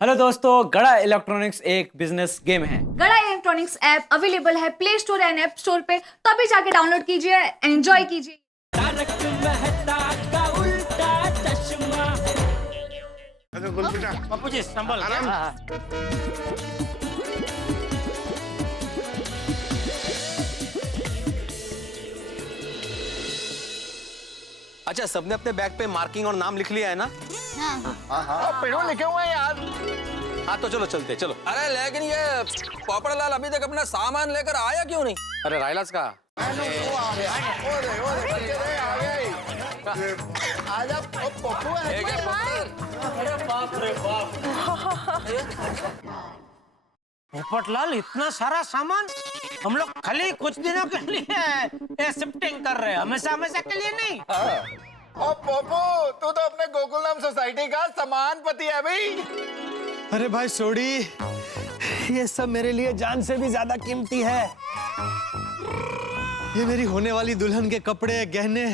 Hello दोस्तों, गड़ा electronics एक बिजनेस गेम है। गड़ा इलेक्ट्रॉनिक्स ऐप अवेलेबल है play store and app store पे, तो अभी जाके डाउनलोड कीजिए, एंजॉय कीजिए। बापू जी संभल अच्छा, सबने अपने बैग पे मार्किंग और नाम लिख लिया है ना? पेड़ों लिखे हुए हैं यार। हाँ तो चलो चलते चलो। अरे लेकिन ये पोपड़लाल अभी तक अपना सामान लेकर आया क्यों नहीं? अरे रायलास का आजा पप्पू है। पोपटलाल, इतना सारा सामान हम लोग खाली कुछ दिनों के लिए शिफ्टिंग कर रहे हैं, हमेशा हमेशा के लिए नहीं। ओ पप्पू, तू तो अपने गोकुलधाम सोसाइटी का सम्मान पति है भाई। अरे भाई सोडी, ये सब मेरे लिए जान से भी ज्यादा कीमती है। ये मेरी होने वाली दुल्हन के कपड़े, गहने,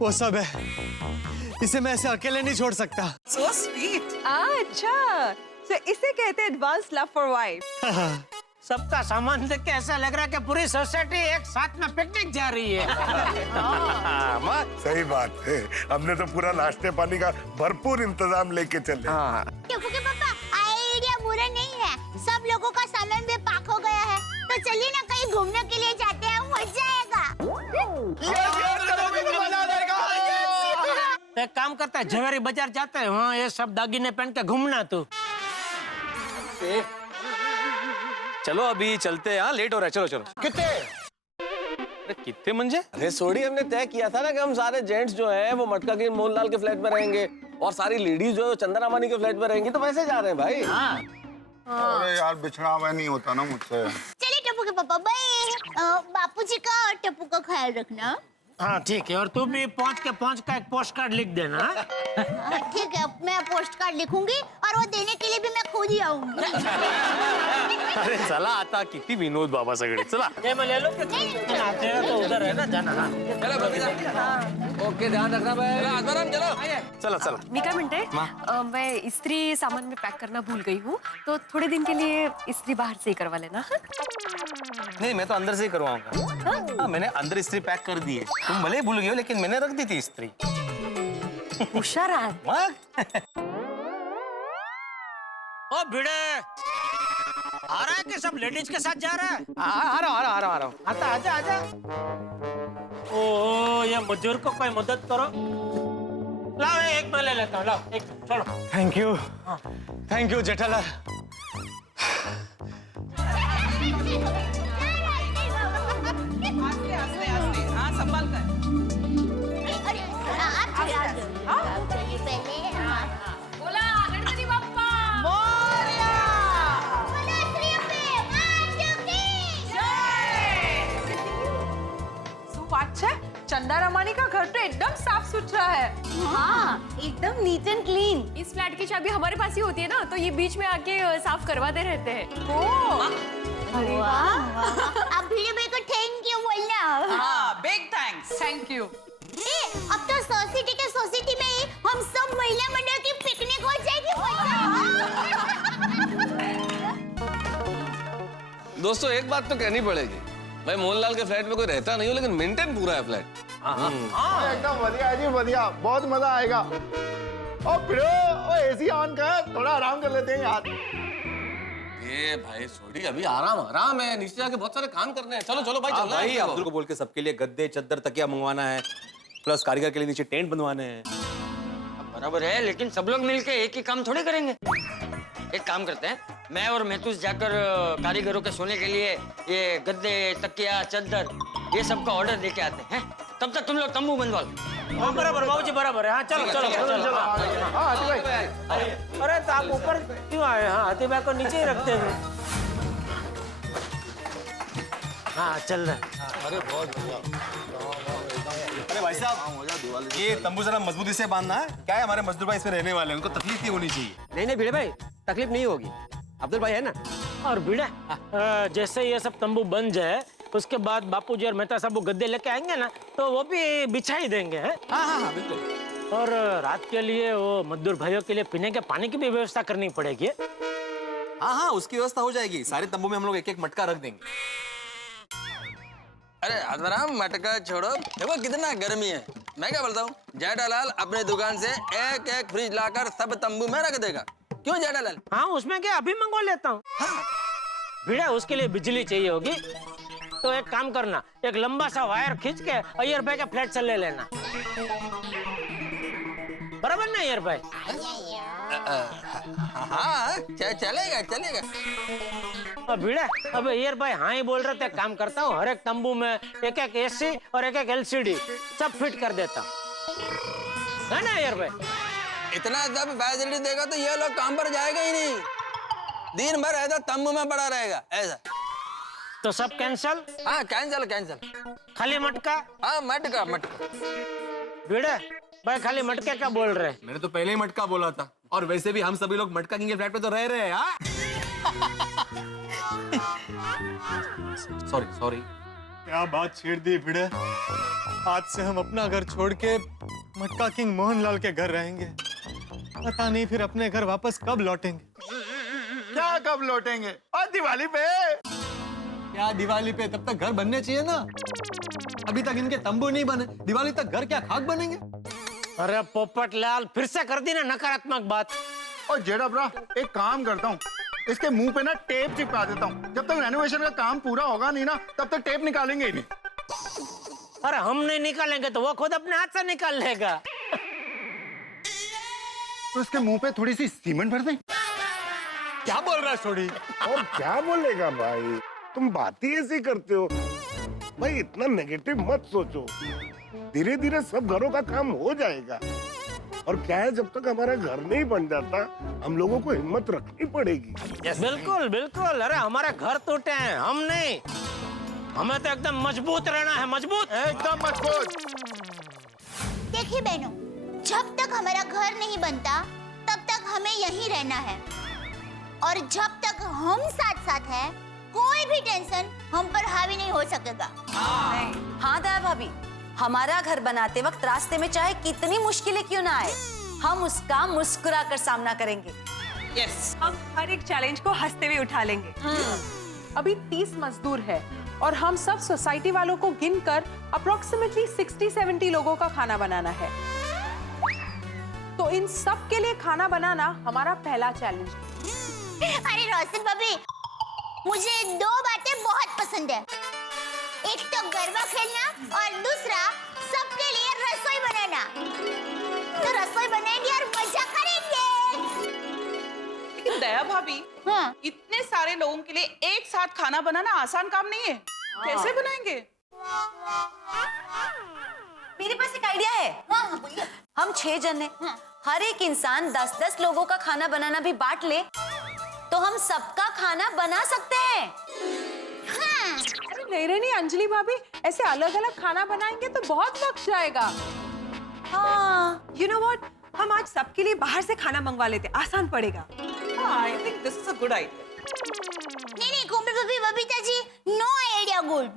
वो सब है। इसे मैं ऐसे अकेले नहीं छोड़ सकता। So sweet. अच्छा, so इसे कहते हैं एडवांस लव फॉर वाइफ। सबका सामान देख के ऐसा लग रहा है कि पूरी सोसाइटी एक साथ में पिकनिक जा रही है। सही बात है, हमने तो पूरा नाश्ते पानी का भरपूर इंतजाम लेके चले। टप्पू के पापा, आइडिया बुरा नहीं है। सब लोगों का सामान भी पैक हो गया है, तो चलिए ना कहीं घूमने के लिए जाते हैं, मजा आएगा। तो एक काम करता है, जवेरी बाजार जाते हैं, वहाँ ये सब दागिने पहन के घूमना तू। चलो अभी चलते हैं। हाँ लेट हो रहा है, चलो चलो। कितने? अरे कितने मंजे? अरे सोडी, हमने तय किया था ना कि हम सारे जेंट्स जो हैं वो मटका के मोहनलाल के फ्लैट में रहेंगे और सारी लेडीज जो है चंद्रामानी के फ्लैट में रहेंगी, तो वैसे जा रहे हैं भाई। अरे यार, बिछड़ा हुआ नहीं होता ना मुझसे। चलिए टप्पू के पापा, बाय। बापूजी का और टप्पू का ख्याल रखना। हाँ ठीक है, और तू भी पहुँच का एक पोस्ट कार्ड लिख देना। ठीक है, मैं पोस्ट कार्ड लिखूंगी और वो देने के लिए भी मैं खुद ही आऊंगी। अरे चला आता, किती विनोद बाबा सगळे, चला। ये मैं ले लो कि तेरा तो उधर है ना जाना। हाँ चलो बबीता। ओके, ध्यान रखना भाई। चलो आत्माराम, चलो। चला चला। मी काय म्हणते, मैं इस्त्री सामान में पैक करना भूल गई हूँ, तो थोड़े दिन के लिए इस्त्री बाहर से ही करवा लेना। नहीं, मैं तो अंदर से ही करवाऊंगा। हाँ, मैंने अंदर इस्त्री पैक कर दी है। तुम भले ही भूल गए हो, लेकिन मैंने रख दी थी इस्त्री। होशियार आहात। ओ भिड़े, आ रहा है कि सब लेडीज के साथ जा रहा है? आ रहा हूँ। आता, आजा आजा। ओ ये मजदूर को कोई मदद करो। लाओ एक मैं ले लेता हूँ, लाओ एक, चलो। Thank you Jethalal. हाँ संभाल कर। अरे, आप चलिए पहले। बोला गणपति बाप्पा। मोरया। बोलो श्री अम्बे माता की जय। શું વાત છે? ચંદા રમાની का घर तो एकदम साफ सुथरा है। हाँ, एकदम नीट एंड क्लीन। इस फ्लैट की चाबी हमारे पास ही होती है ना, तो ये बीच में आके साफ करवाते रहते हैं। ओ अब भीड़े भाई को थैंक यू बोलना। हाँ, बिग थैंक्स। Thank you. अब तो सोसाइटी में ही हम सब महिला मंडल की पिकनिक हो जाएगी। दोस्तों, एक बात तो कहनी पड़ेगी भाई, मोहनलाल के फ्लैट में कोई रहता नहीं हो, लेकिन मेंटेन पूरा है फ्लैट। एकदम बढ़िया है जी, बढ़िया, बहुत मजा आएगा। ओ पिड़ो, ओ एसी ऑन कर, थोड़ा आराम कर लेते हैं यार। ये भाई सोडी, अभी आराम है, नीचे जाके बहुत सारे काम करने हैं। चलो चलो भाई, चलना है भाई अपने को। अब्दुल को बोल के सबके लिए गद्दे, चद्दर, तकिया मंगवाना है, प्लस कारीगर के लिए नीचे टेंट बनवाने हैं। बराबर है, लेकिन सब लोग मिलके एक ही काम थोड़ी करेंगे। एक काम करते हैं, मैं और महतूस जाकर कारीगरों के सोने के लिए ये गद्दे, तकिया, चद्दर, ये सब का ऑर्डर देके आते हैं। तब तक तुम लोग तंबू बनवा लो। हाँ बराबर बाबूजी, बराबर है। हाँ चलो चलो चलो। हाँ हाथी भाई। अरे तो आप ऊपर क्यों आए? हाँ, हाथी भाई को नीचे ही रखते हैं। हाँ चल रहा। अरे भाई साहब, ये तंबू जरा मजबूती से बांधना है। क्या है, हमारे मजदूर भाई इसमें रहने वाले हैं, उनको तकलीफ नहीं होनी चाहिए। नहीं भिड़े भाई, तकलीफ नहीं होगी, अब्दुल भाई है ना। और भिड़े, जैसे ये सब तंबू बन जाए, उसके बाद बापूजी और मेहता साहब वो गद्दे लेके आएंगे ना, तो वो भी बिछा ही देंगे। हाँ बिल्कुल। और रात के लिए वो मजदूर भाइयों के लिए पीने के पानी की भी व्यवस्था करनी पड़ेगी। हाँ हाँ, उसकी व्यवस्था हो जाएगी। सारे तंबू में हम लोग एक एक मटका रख देंगे। अरे आत्माराम, मटका छोड़ो, देखो कितना गर्मी है। मैं क्या बोलता हूँ, जेठालाल अपने दुकान से एक एक फ्रिज लाकर सब तंबू में रख देगा। क्यों जेठालाल? हाँ, उसमें क्या, अभी मंगवा लेता हूँ। भिड़ा, उसके लिए बिजली चाहिए होगी, तो एक काम करना, एक लंबा सा वायर खींच के अय्यर भाई के फ्लैट से ले लेना। बराबर ना अय्यर भाई? हाँ चलेगा चलेगा। अब भिड़ा, अब अय्यर भाई हाँ ही बोल रहे थे, काम करता हूँ, हर एक तंबू में एक एक एसी और एक एक एलसीडी सब फिट कर देता हूँ, है ना अय्यर भाई? इतना सब फैसिलिटी देगा तो ये लोग काम पर जाएगा ही नहीं, दिन भर ऐसा तंबू में पड़ा रहेगा ऐसा। तो सब कैंसल? हाँ कैंसल कैंसल। खाली मटका? हाँ मटका मटका। भिड़ा भाई, खाली मटके का बोल रहे? मैंने तो पहले ही मटका बोला था, और वैसे भी हम सभी लोग मटका किंग के फ्लैट पे तो रह रहे हैं। Sorry sorry. क्या बात छेड़ दी भिड़े। आज से हम अपना घर छोड़ के मटका किंग मोहनलाल के घर रहेंगे। पता नहीं फिर अपने घर वापस कब लौटेंगे। क्या कब लौटेंगे? और दिवाली पे। क्या दिवाली पे? तब तक घर बनने चाहिए ना। अभी तक इनके तंबू नहीं बने, दिवाली तक घर क्या खाक बनेंगे? अरे पोपटलाल, फिर से कर दी ना नकारात्मक बात। और जेड़ा ब्रा, एक काम करता हूँ, इसके मुंह पे ना टेप चिपका देता हूँ। जब तक रेनोवेशन का काम पूरा होगा नहीं ना, तब तक टेप निकालेंगे ही नहीं। अरे हम नहीं निकालेंगे तो वो खुद अपने हाथ से निकाल लेगा। तो इसके मुंह पे थोड़ी सी सीमेंट भर दें। क्या बोल रहा है छोड़ी? और क्या बोलेगा भाई, तुम बात ही ऐसी करते हो भाई। इतना नेगेटिव मत सोचो, धीरे धीरे सब घरों का काम हो जाएगा। और क्या है, जब तक हमारा घर नहीं बन जाता, हम लोगों को हिम्मत रखनी पड़ेगी। बिल्कुल बिल्कुल। अरे हमारे घर टूटे हैं, हम नहीं। हमें तो एकदम मजबूत रहना है, मजबूत, एकदम मजबूत। देखिए बहनों, जब तक हमारा घर नहीं बनता तब तक हमें यहीं रहना है, और जब तक हम साथ साथ हैं, कोई भी टेंशन हम पर हावी नहीं हो सकेगा। हाँ दया भाभी, हमारा घर बनाते वक्त रास्ते में चाहे कितनी मुश्किलें क्यों ना आए, हम उसका मुस्कुरा कर सामना करेंगे। यस, हम हर एक चैलेंज को हंसते हुए उठा लेंगे। अभी 30 मजदूर है और हम सब सोसाइटी वालों को गिनकर अप्रोक्सीमेटली 60-70 लोगों का खाना बनाना है। तो इन सब के लिए खाना बनाना हमारा पहला चैलेंज। अरे रोशन भाभी, मुझे दो बातें बहुत पसंद है। एक तो गरबा खेलना और दूसरा सबके लिए रसोई बनाना। तो रसोई बनाएंगे और मजा करेंगे। लेकिन दया भाभी, हाँ? इतने सारे लोगों के लिए एक साथ खाना बनाना आसान काम नहीं है। कैसे बनाएंगे? मेरे पास एक आइडिया है। हम 6 जन हैं, हर एक इंसान 10-10 लोगों का खाना बनाना भी बांट ले तो हम सबका खाना बना सकते हैं। अरे नहीं अंजलि भाभी, ऐसे अलग अलग खाना बनाएंगे तो बहुत वक्त जाएगा। हाँ, you know what? हम आज सबके लिए बाहर से खाना मंगवा लेते, आसान पड़ेगा। I think this is a good idea. नहीं कोमल भाभी, Babita ji, no idea good.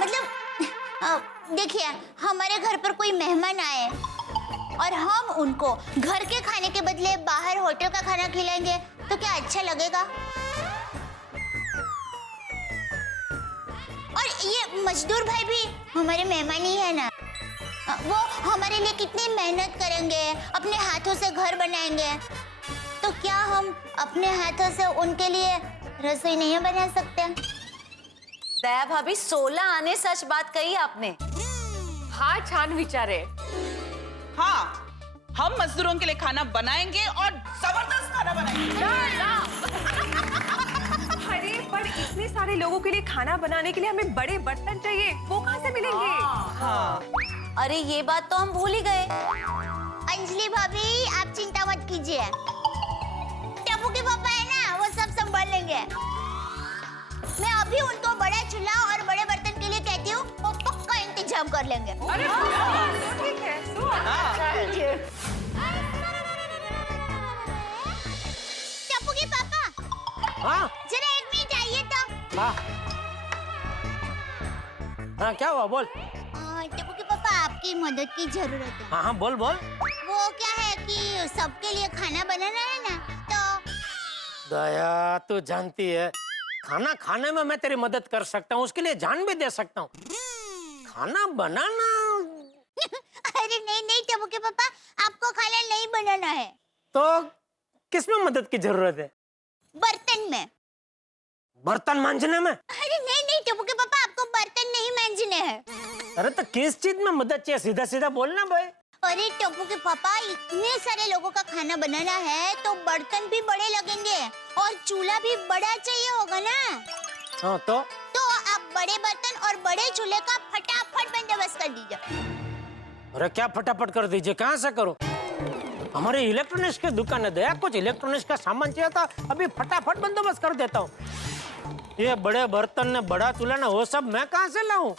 मतलब देखिए, हमारे घर पर कोई मेहमान आए और हम उनको घर के खाने के बदले बाहर होटल का खाना खिलाएंगे तो क्या अच्छा लगेगा? और ये मजदूर भाई भी हमारे मेहमान ही है ना, वो हमारे लिए कितनी मेहनत करेंगे, अपने हाथों से घर बनाएंगे। तो क्या हम अपने हाथों से उनके लिए रसोई नहीं बना सकते? दया भाभी, 16 आने सच बात कही आपने। हाँ छान विचारे। हाँ, हम मजदूरों के लिए खाना बनाएंगे और जबरदस्त खाना बनाएंगे। अरे पर इतने सारे लोगों के लिए खाना बनाने के लिए हमें बड़े बर्तन चाहिए, वो कहाँ से मिलेंगे? हाँ। अरे ये बात तो हम भूल ही गए। अंजलि भाभी, आप चिंता मत कीजिए, टप्पू के पापा है ना, वो सब संभाल लेंगे। मैं अभी उनको बड़ा चूल्हा और बड़े बर्तन के लिए कहती हूँ, वो पक्का इंतजाम कर लेंगे। अरे ठीक है, टप्पू के पापा, हाँ जरा 1 मिनट आइए तो। हाँ, क्या हुआ बोल। टप्पू के पापा, आपके आपकी मदद की जरूरत है। हाँ हाँ बोल बोल। वो क्या है कि सबके लिए खाना बनाना है ना, तो दया तू जानती है खाना खाने में मैं तेरी मदद कर सकता हूँ, उसके लिए जान भी दे सकता हूँ। खाना बनाना अरे नहीं नहीं टप्पू के पापा, आपको खाना नहीं बनाना है। तो किसमें मदद की जरूरत है? बर्तन में। बर्तन मांजने में? अरे नहीं नहीं टप्पू के पापा, आपको बर्तन नहीं मांजने हैं। अरे तो किस चीज में मदद चाहिए, सीधा सीधा बोलना भाई। अरे टप्पू के पापा, इतने सारे लोगों का खाना बनाना है तो बर्तन भी बड़े लगेंगे और चूल्हा भी बड़ा चाहिए होगा ना। हाँ तो आप बड़े बर्तन और बड़े चूल्हे का फटाफट बंदोबस्त कर दीजिए। अरे क्या फटाफट कर दीजिए, कहाँ से करूं? हमारी इलेक्ट्रॉनिक्स की दुकान है दया, कुछ इलेक्ट्रॉनिक्स का सामान चाहिए था, अभी फटाफट बंदोबस्त कर देता हूँ। ये बड़े बर्तन ने बड़ा चूल्हा ना वो सब मैं कहाँ से लाऊं?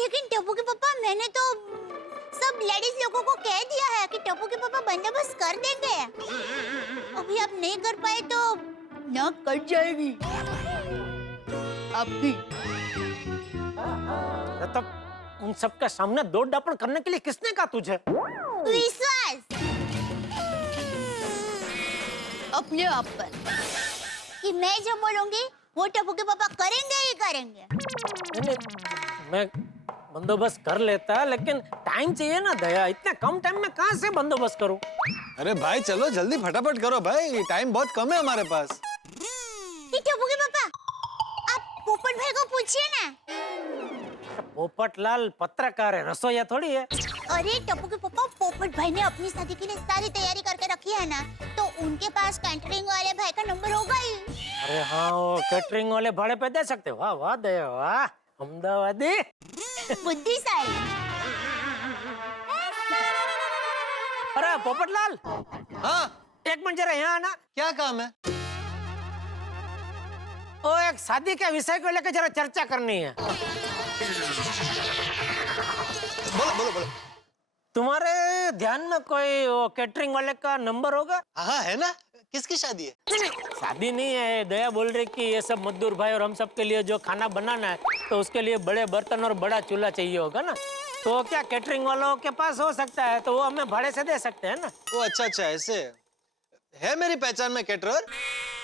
लेकिन टप्पू के पापा, मैंने तो सब लेडीज लोगों को कह दिया है कि टप्पू के पापा बंदोबस्त कर देंगे। अभी आप नहीं कर पाए तो नाक कट जाएगी आपकी। तब उन सबके सामने दौड़ दापड़ करने के लिए किसने कहा तुझे? विश्वास अपने आप पर कि मैं जो बोलूंगी वो टप्पू के पापा करेंगे ही करेंगे। नहीं, मैं बंदोबस्त कर लेता, लेकिन टाइम चाहिए ना दया, इतने कम टाइम में कहाँ से बंदोबस्त करूं? अरे भाई चलो जल्दी फटाफट करो भाई, टाइम बहुत कम है हमारे पास। टप्पू के पापा, आप पोपट भाई को पूछिए ना। पोपटलाल पत्रकार है, रसोईया थोड़ी है। अरे टप्पू के पापा, पोपट भाई ने अपनी शादी के लिए सारी तैयारी करके रखी है ना, तो उनके पास कैटरिंग वाले भाई का नंबर होगा ही। अरे हाँ, वो कैटरिंग वाले भाड़े पे दे सकते। वाह वाह दया वाह, अहमदाबादी बुद्धिशाली। अरे पोपटलाल। हाँ एक मिनट जरा यहाँ आना। क्या काम है? ओ एक शादी के विषय को लेकर जरा चर्चा करनी है। बोलो बोलो बोलो। तुम्हारे ध्यान में कोई वो कैटरिंग वाले का नंबर होगा? हाँ है ना, किसकी शादी है? नहीं, शादी नहीं है, दया बोल रही कि ये सब मजदूर भाई और हम सब के लिए जो खाना बनाना है तो उसके लिए बड़े बर्तन और बड़ा चूल्हा चाहिए होगा ना, तो क्या कैटरिंग वालों के पास हो सकता है, तो वो हमें भाड़े से दे सकते हैं ना। वो अच्छा अच्छा, ऐसे है मेरी पहचान में कैटरर,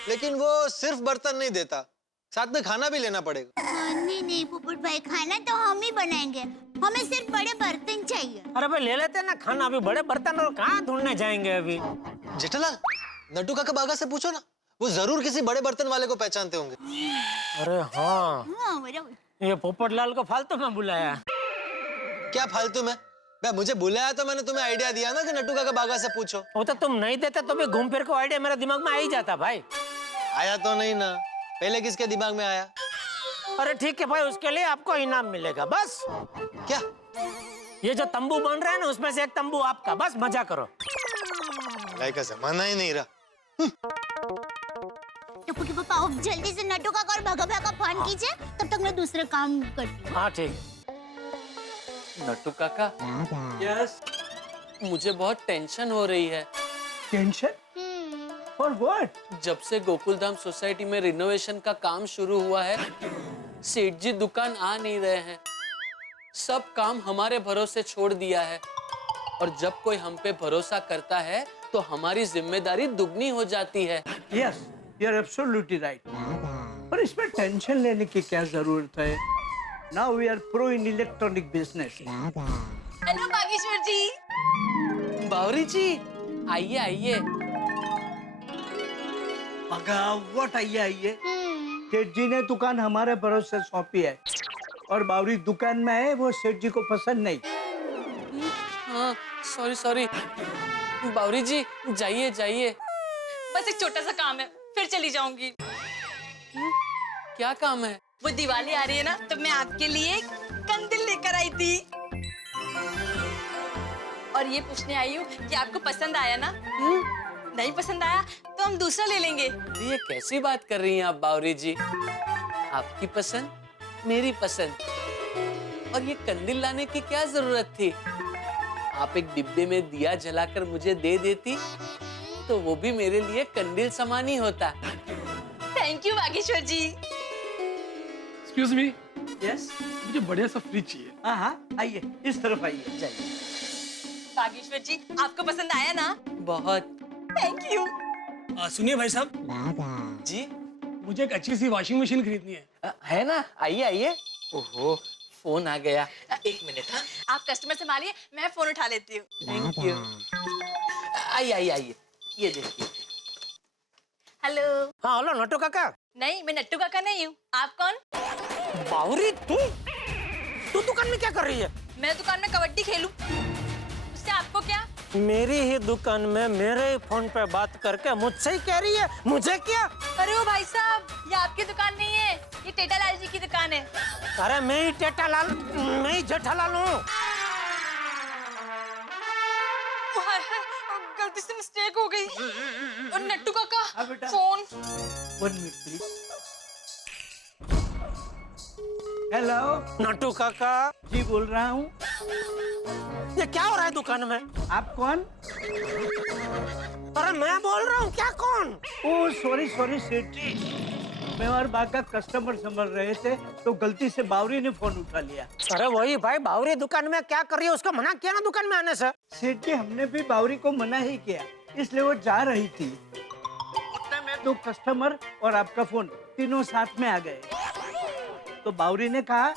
लेकिन वो सिर्फ बर्तन नहीं देता, साथ में खाना भी लेना पड़ेगा। नहीं नहीं पोपट भाई, खाना तो हम ही बनाएंगे, हमें सिर्फ बड़े बर्तन चाहिए। अरे भाई ले लेते हैं ना खाना, अभी बड़े बर्तन और कहाँ ढूंढने जाएंगे अभी। जेठालाल, नट्टू काका बागा से पूछो ना, वो जरूर किसी बड़े बर्तन वाले को पहचानते होंगे। अरे हाँ, बराबर। ये पोपटलाल को फालतू में बुलाया। क्या फालतू में? मैं मुझे बुलाया तो मैंने तुम्हें आइडिया दिया ना कि नट्टू काका बागा से पूछो। वो तो तुम नहीं देते तो भी घूम फिर को आइडिया मेरे दिमाग में आ ही जाता भाई। आया तो नहीं ना, पहले किसके दिमाग में आया? अरे ठीक है भाई, उसके लिए आपको इनाम मिलेगा बस। क्या? ये जो तंबू बन रहा है ना, उसमें से एक तंबू आपका, बस मजा करो। लड़ाई का जमाना ही नहीं रहा। टप्पू के पापा, आप जल्दी से नट्टू काका और भगा भगा फोन कीजिए, तब तक मैं दूसरे काम करती हूँ। हाँ ठीक। नट्टू काका, यस, मुझे बहुत टेंशन हो रही है। टेंशन? For what? जब से गोकुलधाम सोसाइटी में रिनोवेशन का काम शुरू हुआ है, सेठ जी दुकान आ नहीं रहे हैं, सब काम हमारे भरोसे छोड़ दिया है, और जब कोई हम पे भरोसा करता है तो हमारी जिम्मेदारी दुगनी हो जाती है। Yes, you are absolutely right. पर इसमें टेंशन लेने की क्या जरूरत है? Now we are pro in electronic business. Hello Bageshwar ji. Bawri ji, आइए आइए। व्हाट आइए? सेठ जी ने दुकान हमारे भरोसे सौंपी है और बावरी दुकान में है, वो सेठ जी को पसंद नहीं। हाँ सॉरी सॉरी। बावरी जी जाइए जाइए। बस एक छोटा सा काम है, फिर चली जाऊंगी। क्या काम है? वो दिवाली आ रही है ना, तो मैं आपके लिए कंदिल लेकर आई थी और ये पूछने आई हूँ कि आपको पसंद आया ना? नहीं पसंद आया तो हम दूसरा ले लेंगे। ये कैसी बात कर रही हैं आप बावरी जी? आपकी पसंद, मेरी पसंद, और ये कंदिल लाने की क्या जरूरत थी? आप एक डिब्बे में दिया जलाकर मुझे दे देती तो वो भी मेरे लिए कंदिल समान ही होता। Thank you Bageshwar ji. Excuse me, yes, मुझे बढ़िया सा फ्रिज चाहिए। हाँ हाँ, आइए इस तरफ आइए, जाइए। बागेश्वर जी, आपको पसंद आया ना? बहुत। Thank you. सुनिए भाई साहब जी, मुझे एक अच्छी सी वॉशिंग मशीन खरीदनी है। है ना, आइए आइए। ओहो, फोन आ गया। एक मिनट। हाँ, आप कस्टमर संभालिए, मैं फोन उठा लेती हूँ। Thank you. आइए आइए आइए, ये देखिए। हेलो। हाँ हेलो नट्टू काका। नहीं, मैं नट्टू काका नहीं हूँ। आप कौन? बावरी, तू दुकान में क्या कर रही है? मैं दुकान में कबड्डी खेलूं। उससे आपको क्या? मेरी ही दुकान में मेरे ही फोन पे बात करके मुझसे ही कह रही है, मुझे क्या? अरे ओ भाई साहब, ये आपकी दुकान नहीं है, ये टेटालाल जी की दुकान है। अरे मैं ही टेटालाल, मैं ही जेठालाल हूँ। गलती से मिस्टेक हो गई। और नट्टू काका, phone. 1 minute please. Hello, Nattu काका। जी बोल रहा हूँ। ये क्या हो रहा है दुकान में? आप कौन? अरे मैं बोल रहा हूँ, क्या कौन? ओ सॉरी सॉरी सेठ जी, मैं और बाका कस्टमर संभल रहे थे तो गलती से बावरी ने फोन उठा लिया। अरे वही भाई, बावरी दुकान में क्या कर रही है? उसको मना किया ना दुकान में आने से। सेठ जी, हमने भी बावरी को मना ही किया, इसलिए वो जा रही थी। उतने में 2 कस्टमर और आपका फोन तीनों साथ में आ गए। तो बावरी ने कहा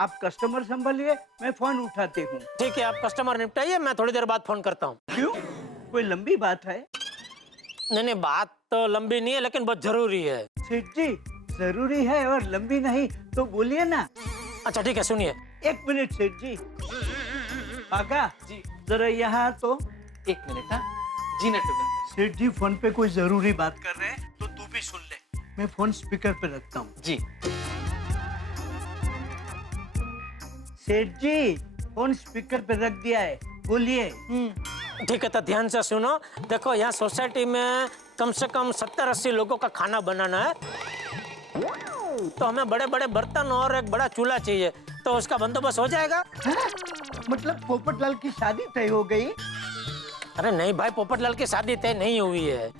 आप कस्टमर संभालिए, मैं फोन उठाती हूँ। ठीक है, आप कस्टमर निपटाइए, मैं थोड़ी देर बाद फोन करता हूँ। क्यों, कोई लंबी बात है? नहीं, बात तो लंबी नहीं है लेकिन बहुत जरूरी है। सेठ जी, जरूरी है और लंबी नहीं तो बोलिए ना। अच्छा ठीक है, सुनिए। 1 मिनट सेठ जी। बाका जी, जरा यहाँ तो। 1 मिनट। हाँ जी नट्टू काका। सेठ जी फोन पे कोई जरूरी बात कर रहे हैं तो तू भी सुन ले। मैं फोन स्पीकर पे रखता हूँ। जी। सेठ जी, फोन स्पीकर पे रख दिया है, बोलिए। ठीक है, तो ध्यान से सुनो। देखो, यहाँ सोसाइटी में कम से कम 70-80 लोगों का खाना बनाना है, तो हमें बड़े बड़े बर्तन और एक बड़ा चूल्हा चाहिए, तो उसका बंदोबस्त हो जाएगा? मतलब पोपटलाल की शादी तय हो गई? अरे नहीं भाई, पोपटलाल की शादी तय नहीं हुई है।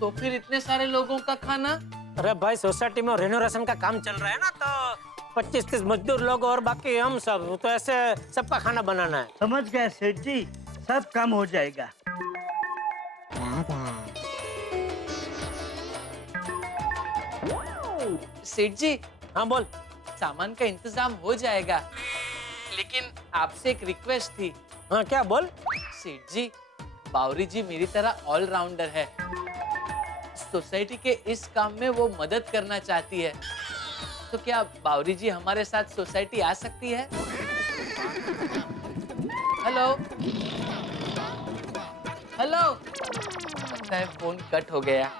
तो फिर इतने सारे लोगों का खाना? अरे भाई, सोसाइटी में रेनोवेशन का काम चल रहा है ना, तो 25-30 मजदूर लोग और बाकी हम सब, तो ऐसे सबका खाना बनाना है। समझ गया सेठ जी, सब काम हो जाएगा। सेठ जी। हाँ बोल। सामान का इंतजाम हो जाएगा, लेकिन आपसे एक रिक्वेस्ट थी। हाँ क्या, बोल। सेठ जी, बावरी जी मेरी तरह ऑलराउंडर है। सोसाइटी के इस काम में वो मदद करना चाहती है, तो क्या बावरी जी हमारे साथ सोसाइटी आ सकती है? Hello hello. लगता है फोन कट हो गया।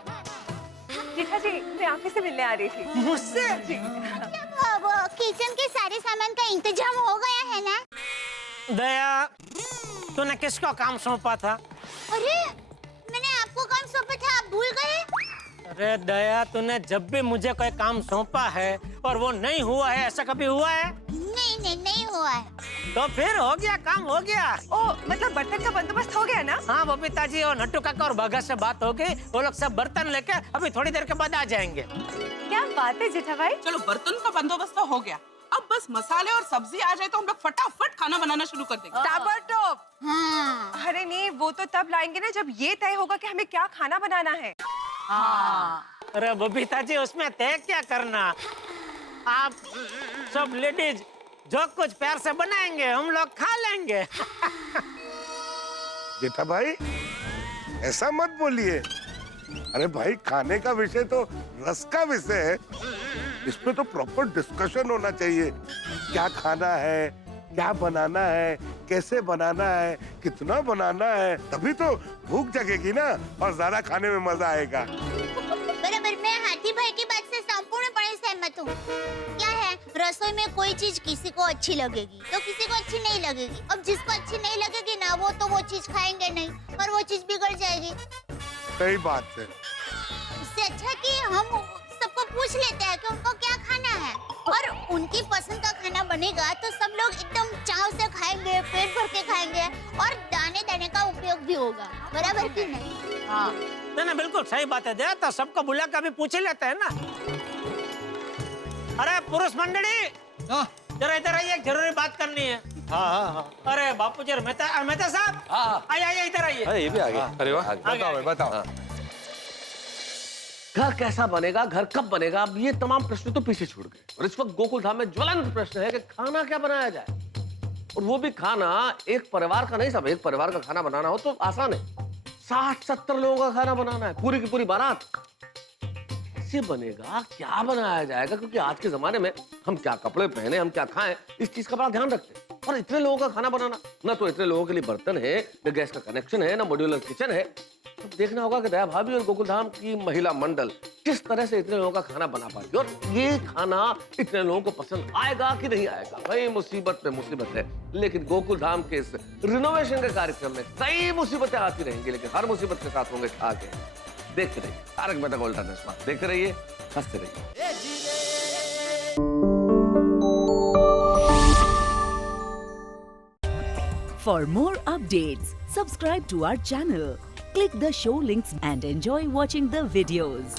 जीठा जी, मैं आप ही से मिलने आ रही थी। मुझसे? वो किचन के सारे सामान का इंतजाम हो गया है ना? दया, तूने किसको काम सौंपा था? अरे, मैंने आपको काम सौंपा था, आप भूल गए? अरे दया, तूने जब भी मुझे कोई काम सौंपा है और वो नहीं हुआ है, ऐसा कभी हुआ है? नहीं हुआ है। तो फिर हो गया, काम हो गया। ओ, मतलब बर्तन का बंदोबस्त हो गया ना? हाँ, बबीता जी और नट्टू काका और बाघा से बात हो गई, वो लोग सब बर्तन लेके अभी थोड़ी देर के बाद आ जाएंगे। क्या बात है जेठा भाई। चलो, बर्तन का बंदोबस्त तो हो गया, अब बस मसाले और सब्जी आ जाए तो हम लोग फटाफट खाना बनाना शुरू कर देंगे। ताबड़तोड़। हाँ। अरे नहीं, वो तो तब लाएंगे ना जब ये तय होगा कि हमें क्या खाना बनाना है। अरे बबीता जी, उसमें तय क्या करना, आप सब लेडीज जो कुछ प्यार से बनाएंगे हम लोग खा लेंगे। जेठा भाई, ऐसा मत बोलिए। अरे भाई, खाने का विषय तो रस का विषय है, इस पे तो प्रॉपर डिस्कशन होना चाहिए। क्या खाना है, क्या बनाना है, कैसे बनाना है, कितना बनाना है, तभी तो भूख जगेगी ना और ज्यादा खाने में मजा आएगा। बराबर, मैं हाथी भाई की बात से संपूर्णपणे सहमत हूँ। क्या है, रसोई में कोई चीज किसी को अच्छी लगेगी तो किसी को अच्छी नहीं लगेगी। अब जिसको अच्छी नहीं लगेगी ना, वो चीज खाएंगे नहीं और वो चीज बिगड़ जाएगी। सही बात है। इससे अच्छा कि हम सबको पूछ लेते हैं कि उनको क्या खाना है, और उनकी पसंद का खाना बनेगा तो सब लोग एकदम चाव से खाएंगे, पेट भर के खाएंगे और दाने दाने का उपयोग भी होगा। बराबर कि नहीं? हाँ, नहीं बिल्कुल सही बात है। दया, तो सबको बुला कर भी पूछ ही लेते हैं ना। अरे पुरुष मंडली, जरा इधर आइए, एक जरूरी बात करनी है। हाँ। अरे बापू जी, मेहता साहब, आइए इधर आइए। ये भी आ गया। अरे वाह, बताओ बताओ। घर कैसा बनेगा, घर कब बनेगा, अब ये तमाम प्रश्न तो पीछे छूट गए और इस वक्त गोकुल धाम में ज्वलंत प्रश्न है कि खाना क्या बनाया जाए, और वो भी खाना एक परिवार का नहीं। सब एक परिवार का खाना बनाना हो तो आसान है, 60-70 लोगों का खाना बनाना है, पूरी की पूरी बारात। कैसे बनेगा, क्या बनाया जाएगा, क्योंकि आज के जमाने में हम क्या कपड़े पहने, हम क्या खाएं, इस चीज का बड़ा ध्यान रखते हैं। और इतने लोगों का खाना बनाना, ना तो इतने लोगों के लिए बर्तन है, न गैस का कनेक्शन है, ना मॉड्यूलर किचन है। तो देखना होगा कि दया भाभी और गोकुल धाम की महिला मंडल किस तरह से इतने लोगों का खाना बना पाती है, और ये खाना इतने लोगों को पसंद आएगा कि नहीं आएगा। भाई मुसीबत पे मुसीबत है, लेकिन गोकुल धाम के इस रिनोवेशन के कार्यक्रम में कई मुसीबतें आती रहेंगी, लेकिन हर मुसीबत के साथ होंगे आगे। देखते रहिए तारक मेहता का उल्टा चश्मा, देखते रहिए, हंसते रहिए। For more updates, subscribe to our channel, click the show links and enjoy watching the videos.